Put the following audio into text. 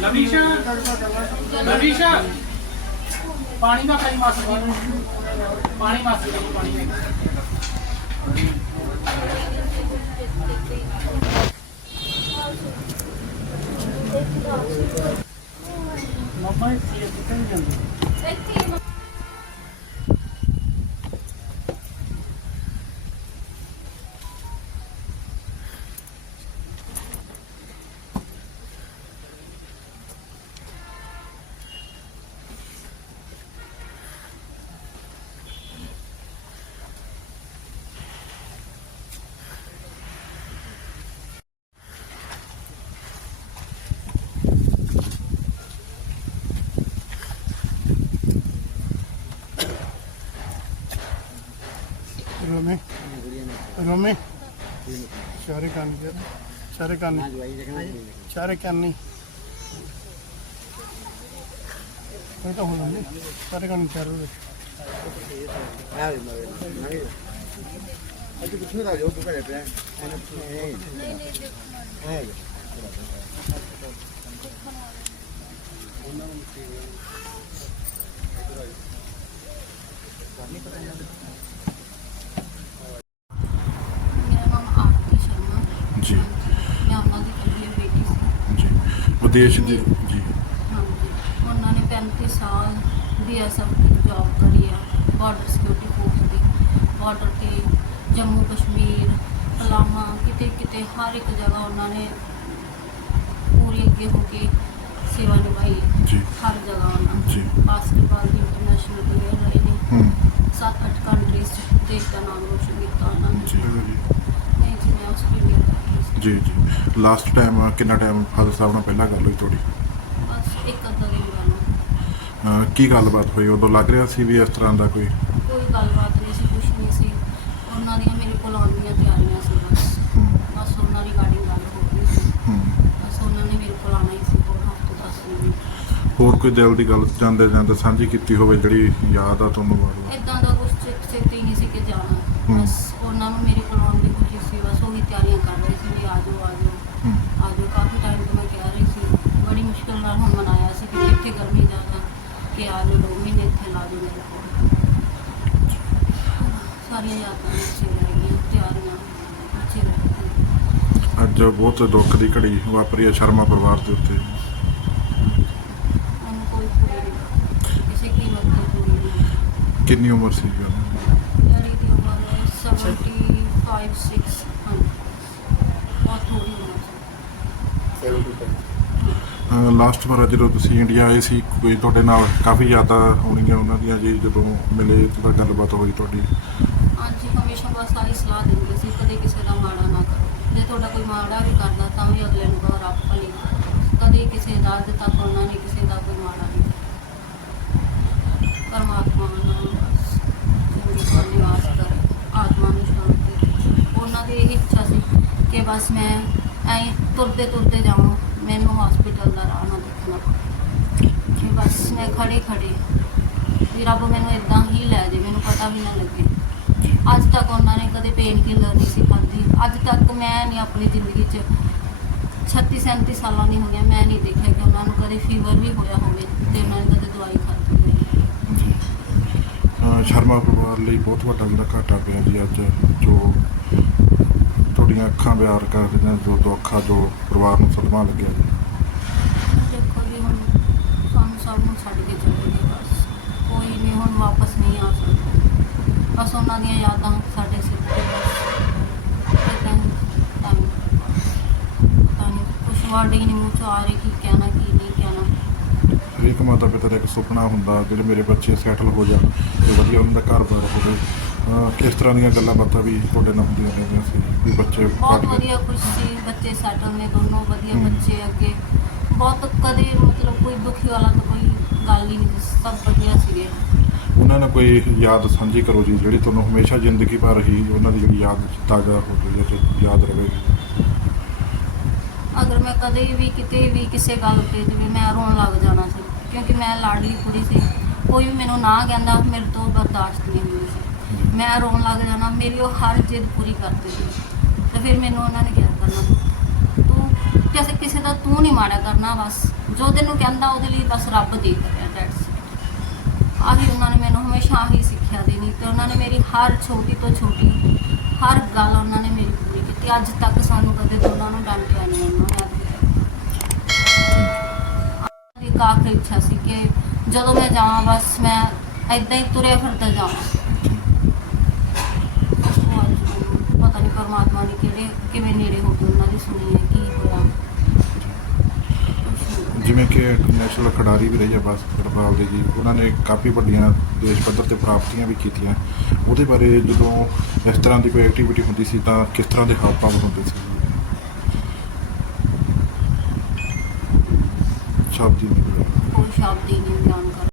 ਲਵੀਸ਼ਾ ਲਵੀਸ਼ਾ। ਪਾਣੀ ਦਾ ਕਈ ਮਾਸ ਪਾਣੀ ਮਾਸ ਪਾਣੀ ਮੰਮਾ ਇਹ ਕਿੱਥੇ ਨਹੀਂ ਰੋਮੇ ਰੋਮੇ। ਸਾਰੇ ਕੰਨ ਕਰ ਸਾਰੇ ਕੰਨ ਸਾਰੇ ਕੰਨ ਕੋਈ ਤਾਂ ਹੋਣਾ ਨਹੀਂ ਸਾਰੇ ਕੰਨ ਚਾਰ ਹੋ ਅੱਜ ਕਿੱਥੇ ਦਾ ਜੋ ਤੂੰ ਘਰੇ ਪਿਆ ਹੈ। ਮੇਰਾ ਨਾਮ ਆਰਤੀ ਸ਼ਰਮਾ ਜੀ ਮੈਂ ਉਹਨਾਂ ਦੀ ਕੱਲੀ ਬੇਟੀ ਸੀ ਜੀ ਵਿਦੇਸ਼ ਦੀ ਜੀ। ਹਾਂਜੀ। ਉਹਨਾਂ ਨੇ 35 ਸਾਲ ਬੀਐਸਐਫ ਦੀ ਜੌਬ ਕਰੀ ਆ ਬਾਰਡਰ ਸਿਕਿਉਰਿਟੀ ਫੋਰਸ ਦੀ। ਬਾਰਡਰ ਤੇ ਜੰਮੂ ਕਸ਼ਮੀਰ ਪਲਾਮਾ ਕਿਤੇ ਕਿਤੇ ਹਰ ਇੱਕ ਜਗ੍ਹਾ ਉਹਨਾਂ ਨੇ ਪੂਰੀ ਅੱਗੇ ਹੋ ਕੇ ਸੇਵਾ ਨਿਭਾਈ। ਜੀ। ਹਰ ਜਗ੍ਹਾ ਉਹਨਾਂ ਜੀ ਬਾਸਕਟਬਾਲ ਦੀ ਇੰਟਰਨੈਸ਼ਨਲ ਪਲੇਅਰ ਰਹੇ ਨੇ ਹੂੰ ਸੱਤ ਅੱਠ ਕੰਟਰੀਜ਼ 'ਚ ਦੇਸ਼ ਦਾ ਨਾਮ ਰੋਸ਼ਨ ਕੀਤਾ ਉਹਨਾਂ ਨੇ ਜੀ ਨਹੀਂ ਜੀ ਮੈਂ ਆਸਟ੍ਰੇਲੀਆ ਦਾ ਰਹੀ ਸੀ। ਜੀ ਜੀ। ਲਾਸਟ ਟਾਈਮ ਕਿੰਨਾ ਟਾਈਮ ਫਾਦਰ ਸਾਹਿਬ ਨਾਲ ਪਹਿਲਾਂ ਗੱਲ ਹੋਈ ਤੁਹਾਡੀ? ਬਸ ਇੱਕ ਅੱਧਾ ਦਿਨ ਪਹਿਲਾਂ ਅਹ ਕੀ ਗੱਲਬਾਤ ਹੋਈ? ਉਦੋਂ ਲੱਗ ਰਿਹਾ ਸੀ ਵੀ ਇਸ ਤਰ੍ਹਾਂ ਦਾ ਕੋਈ? ਕੋਈ ਗੱਲਬਾਤ ਨਹੀਂ ਸੀ ਕੁਛ ਨਹੀਂ ਸੀ। ਉਹਨਾਂ ਦੀਆਂ ਮੇਰੇ ਕੋਲ ਆਉਣ ਦੀਆਂ ਤਿਆਰੀਆਂ ਸੀ ਬਸ। ਬਸ ਉਹਨਾਂ ਦੀ ਗਾੜੀ ਗੱਲ ਹੋ ਗਈ ਸੀ। ਬਸ ਉਹਨਾਂ ਨੇ ਮੇਰੇ ਕੋਲ ਆਉਣਾ ਹੀ ਸੀ ਹੋਰ ਹਫ਼ਤੇ ਦਸ ਦਿਨ ਹੋਰ ਕੋਈ ਦਿਲ ਦੀ ਗੱਲ ਜਾਂਦੇ ਜਾਂਦੇ ਸਾਂਝੀ ਕੀਤੀ ਹੋਵੇ ਜਿਹੜੀ ਯਾਦ ਆ ਤੁਹਾਨੂੰ ਬਾਰੇ ਇਦਾਂ ਦਾ ਚਿੱਤ ਚੇਤੇ ਨਹੀਂ ਸੀ ਕਿ ਜਾਣਾ। ਬਸ ਉਹਨਾਂ ਨੂੰ ਮੇਰੇ ਕੋਲ ਆਉਣ ਦੀ ਖੁਸ਼ੀ ਸੀ ਬਸ ਉਹੀ ਤਿਆਰੀਆਂ ਕਰ ਰਹੇ ਸੀ ਵੀ ਆ ਜਾਓ ਆ ਜਾਓ ਹੂੰ, ਆ ਜਾਓ ਕਾਫੀ ਟਾਈਮ ਤੋਂ ਮੈਂ ਕਹਿ ਰਹੀ ਸੀ ਬੜੀ ਮੁਸ਼ਕਿਲ ਨਾਲ ਹੁਣ ਮਨਾਇਆ ਸੀ ਕਿ ਇੱਥੇ ਗਰਮੀ ਜ਼ਿਆਦਾ ਕਿ ਆ ਜਾਓ ਦੋ ਮਹੀਨੇ ਇੱਥੇ ਲਾ ਜਾਓ ਮੇਰੇ ਕੋਲ। ਸਾਰੀਆਂ ਯਾਦਾਂ ਵਿੱਚ ਰਹਿ ਗਈਆਂ ਤਿਆਰੀਆਂ ਅੱਛੀ ਰਹਿ ਗਈਆਂ। ਅੱਜ ਬਹੁਤ ਦੁੱਖ ਦੀ ਘੜੀ ਵਾਪਰੀ ਹੈ ਸ਼ਰਮਾ ਪਰਿਵਾਰ ਦੇ ਉੱਤੇ। ਉਹਨੂੰ ਕੋਈ ਪੂਰੀ ਨਹੀਂ ਕਿਸੇ ਕੀਮਤ ਤੇ ਪੂਰੀ ਨਹੀਂ ਕਿੰਨੀ ਉਮਰ ਸੀ ਜੀ? ਯਾਰੀ ਦੀ ਉਮਰ 75 6 ਹਾਂ ਬਹੁਤ ਥੋੜੀ ਉਮਰ ਸੀ ਅਹ ਲਾਸਟ ਵਾਰ ਜਦੋਂ ਤੁਸੀਂ ਇੰਡੀਆ ਆਏ ਸੀ, ਕੋਈ ਤੁਹਾਡੇ ਨਾਲ ਕਾਫੀ ਯਾਦਾਂ ਹੋਣਗੀਆਂ ਉਹਨਾਂ ਦੀਆਂ ਜੀ, ਜਦੋਂ ਮਿਲੇ ਤਾਂ ਗੱਲਬਾਤ ਹੋਈ ਤੁਹਾਡੀ ਹਾਂਜੀ, ਹਮੇਸ਼ਾ ਬਸ ਆਹੀ ਸਲਾਹ ਦਿੰਦੇ ਸੀ, ਕਦੇ ਕਿਸੇ ਦਾ ਮਾੜਾ ਨਾ ਕਰੋ ਜੇ ਤੁਹਾਡਾ ਕੋਈ ਮਾੜਾ ਵੀ ਕਰਦਾ, ਤਾਂ ਵੀ ਅਗਲੇ ਨੂੰ ਕਹੋ, ਰੱਬ ਭਲੀ ਕਦੇ ਕਿਸੇ ਦਾ ਅੱਜ ਤੱਕ ਉਹਨਾਂ ਨੇ ਕਿਸੇ ਦਾ ਕੋਈ ਮਾੜਾ ਨਹੀਂ ਕੀਤਾ। ਪਰਮਾਤਮਾ ਨੂੰ ਬਸ ਜ਼ਿੰਦਗੀ ਭਰ ਨਿਵਾਸ ਕਰੇ, ਆਤਮਾ ਨੂੰ ਸ਼ਾਂਤੀ ਦੇ। ਉਹਨਾਂ ਦੀ ਇਹ ਇੱਛਾ ਸੀ ਕਿ ਬਸ ਮੈਂ ਐਂ ਤੁਰਦੇ ਤੁਰਦੇ ਜਾਵਾਂ ਮੈਨੂੰ ਹਸਪੀਟਲ ਦਾ ਰਾਹ ਨਾ ਦੇਖਣਾ ਪਵੇ। ਕਿ ਬਸ ਮੈਂ ਖੜੇ ਖੜੇ। ਵੀ ਰੱਬ ਮੈਨੂੰ ਇਦਾਂ ਹੀ ਲੈ ਜੇ ਮੈਨੂੰ ਪਤਾ ਵੀ ਨਾ ਲੱਗੇ। ਅੱਜ ਤੱਕ ਉਹਨਾਂ ਨੇ ਕਦੇ ਪੇਨ ਕਿਲਰ ਨਹੀਂ ਸੀ ਖਾਧੀ। ਅੱਜ ਤੱਕ ਮੈਂ ਨਹੀਂ ਆਪਣੀ ਜ਼ਿੰਦਗੀ 'ਚ 36 37 ਸਾਲਾਂ ਦੀ ਹੋ ਗਿਆ ਮੈਂ ਨਹੀਂ ਦੇਖਿਆ ਕਿ ਉਹਨਾਂ ਨੂੰ ਕਦੇ ਫੀਵਰ ਵੀ ਹੋਇਆ ਹੋਵੇ ਤੇ ਉਹਨਾਂ ਨੇ ਕਦੇ ਦਵਾਈ ਖਾਧੀ ਸ਼ਰਮਾ ਪਰਿਵਾਰ ਲਈ ਬਹੁਤ ਵੱਡਾ ਜਿਹੜਾ ਘਾਟਾ ਪਿਆ ਜੀ ਅੱਜ, ਜੋ ਤੁਹਾਡੀਆਂ ਅੱਖਾਂ ਬਿਆਨ ਕਰ ਰਹੀਆਂ ਜੋ ਦੁੱਖ ਜੋ ਪਰਿਵਾਰ ਨੂੰ ਸਦਮਾ ਲੱਗਿਆ ਜੀ। ਦੇਖੋ ਜੀ ਹੁਣ ਸਾਨੂੰ ਸਭ ਨੂੰ ਛੱਡ ਕੇ ਚਲੇ ਗਏ ਬਸ। ਕੋਈ ਨਹੀਂ ਹੁਣ ਵਾਪਸ ਨਹੀਂ ਆ ਸਕਦਾ। ਬਸ ਉਹਨਾਂ ਦੀਆਂ ਯਾਦਾਂ ਸਾਡੇ ਸਿਰ ਤੇ ਬਸ। ਪਤਾ ਨਹੀਂ ਕੁਛ ਵਰਡ ਹੀ ਨਹੀਂ ਮੂੰਹ ਚੋਂ ਆ ਰਹੇ ਕੀ ਕਹਿਣਾ ਕੀ ਨਹੀਂ ਕਹਿਣਾ। ਹਰੇਕ ਮਾਤਾ ਪਿਤਾ ਦਾ ਇੱਕ ਸੁਪਨਾ ਹੁੰਦਾ ਜਿਹੜੇ ਮੇਰੇ ਬੱਚੇ ਸੈਟਲ ਹੋ ਜਾਣ ਤੇ ਵਧੀਆ ਉਹਨਾਂ ਦਾ ਘਰ-ਬਾਰ ਹੋਵੇ। ਅਹ ਕਿਸ ਤਰ੍ਹਾਂ ਦੀਆਂ ਗੱਲਾਂ ਬਾਤਾਂ ਵੀ ਤੁਹਾਡੇ ਨਾਲ ਹੁੰਦੀਆਂ ਰਹਿੰਦੀਆਂ ਸੀ ਵੀ ਬੱਚੇ ਬਹੁਤ। ਵਧੀਆ ਖੁਸ਼ ਸੀ ਬੱਚੇ ਸੈਟਲ ਨੇ ਦੋਨੋਂ ਵਧੀਆ ਹਮ। ਬੱਚੇ ਅੱਗੇ ਬਹੁਤ ਕਦੇ ਮਤਲਬ ਕੋਈ ਦੁਖੀ ਵਾਲਾ ਤਾਂ ਕੋਈ ਗੱਲ ਹੀ ਨਹੀਂ ਸਭ ਵਧੀਆ ਸੀਗੇ ਉਹਨਾਂ ਨਾਲ ਕੋਈ ਯਾਦ ਸਾਂਝੀ ਕਰੋ ਜੀ ਜਿਹੜੀ ਤੁਹਾਨੂੰ ਹਮੇਸ਼ਾ ਜ਼ਿੰਦਗੀ ਭਰ ਹੀ ਉਹਨਾਂ ਦੀ ਜਿਹੜੀ ਯਾਦ ਤਾਜ਼ਾ ਹੋ ਜਾਵੇ ਤੇ ਯਾਦ ਰਹੇਗੀ ਅਗਰ ਮੈਂ ਕਦੇ ਵੀ ਕਿਤੇ ਵੀ ਕਿਸੇ ਗੱਲ ਤੇ ਜਿਵੇਂ ਮੈਂ ਰੋਣ ਲੱਗ ਜਾਣਾ ਸੀ ਕਿਉਂਕਿ ਮੈਂ ਲਾਡਲੀ ਕੁੜੀ ਸੀ ਕੋਈ ਵੀ ਮੈਨੂੰ ਨਾ ਕਹਿੰਦਾ ਮੇਰੇ ਤੋਂ ਬਰਦਾਸ਼ਤ ਨਹੀਂ ਹੁੰਦੀ ਸੀ। ਮੈਂ ਰੋਣ ਲੱਗ ਜਾਣਾ ਮੇਰੀ ਉਹ ਹਰ ਜਿੱਦ ਪੂਰੀ ਕਰਦੇ ਸੀ। ਤੇ ਫਿਰ ਮੈਨੂੰ ਉਹਨਾਂ ਨੇ ਕਿਹਾ ਕਰਨਾ ਤੂੰ। ਕਿਸੇ ਕਿਸੇ ਦਾ ਤੂੰ ਨਹੀਂ ਮਾੜਾ ਕਰਨਾ ਬਸ। ਜੋ ਤੈਨੂੰ ਕਹਿੰਦਾ ਉਹਦੇ ਲਈ ਬਸ ਰੱਬ ਦੇਖ ਰਿਹਾ ਦੈਟਸ ਆਹੀ ਉਹਨਾਂ ਨੇ ਮੈਨੂੰ ਹਮੇਸ਼ਾ ਆਹੀ ਸਿੱਖਿਆ ਦੇਣੀ ਤੇ ਉਹਨਾਂ ਨੇ ਮੇਰੀ ਹਰ ਛੋਟੀ ਤੋਂ ਛੋਟੀ ਹਰ ਗੱਲ ਉਹਨਾਂ ਨੇ ਮੇਰੀ ਪੂਰੀ ਕੀਤੀ। ਅੱਜ ਤੱਕ ਸਾਨੂੰ ਕਦੇ ਦੋਨਾਂ ਨੂੰ ਡਾਂਟਿਆ ਨਹੀਂ ਉਹਨਾਂ ਨੇ। ਅੱਜ ਤੱਕ ਕਾਕ ਇੱਛਾ ਸੀ ਕਿ ਜਦੋਂ ਮੈਂ ਜਾਵਾਂ, ਬਸ ਮੈਂ ਏਦਾਂ ਹੀ ਤੁਰਿਆ ਫਿਰਦਾ ਜਾਵਾਂ। ਪਤਾ ਨਹੀਂ ਪਰਮਾਤਮਾ ਨੇ ਕਿਹੜੇ, ਕਿਵੇਂ ਨੇੜੇ ਹੋ ਕੇ ਉਹਨਾਂ ਦੀ ਸੁਣੀ ਹੈ, ਕੀ ਹੋਇਆ। ਜਿਵੇਂ ਕਿ ਇੰਟਰਨੈਸ਼ਨਲ ਖਿਡਾਰੀ ਵੀ ਰਹੇ ਆ ਬਾਸਕਟਬਾਲ ਦੇ ਜੀ ਉਹਨਾਂ ਨੇ ਕਾਫੀ ਵੱਡੀਆਂ ਦੇਸ਼ ਪੱਧਰ ਤੇ ਪ੍ਰਾਪਤੀਆਂ ਵੀ ਕੀਤੀਆਂ। ਉਹਦੇ ਬਾਰੇ ਜਦੋਂ ਇਸ ਤਰ੍ਹਾਂ ਦੀ ਕੋਈ ਐਕਟੀਵਿਟੀ ਹੁੰਦੀ ਸੀ, ਤਾਂ ਕਿਸ ਤਰ੍ਹਾਂ ਦੇ ਹਾਵ ਭਾਵ ਹੁੰਦੇ ਸੀ? ਸ਼ਬਦ ਹੀ ਸ਼ਬਦ ਹੀ ਨਹੀਂ ਬਿਆਨ